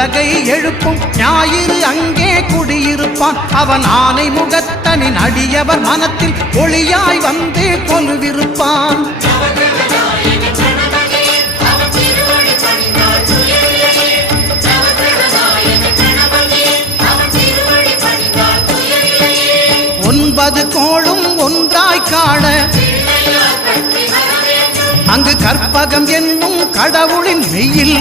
உலகை எழுப்பும் ஞாயிறு அங்கே குடியிருப்பான். அவன் ஆனை முகத்தனின் அடியவர் மனத்தில் ஒளியாய் வந்து கொலுவிருப்பான். ஒன்பது கோளும் ஒன்றாய் காண அங்கு கற்பகம் என்னும் கடவுளின் மெய்யில்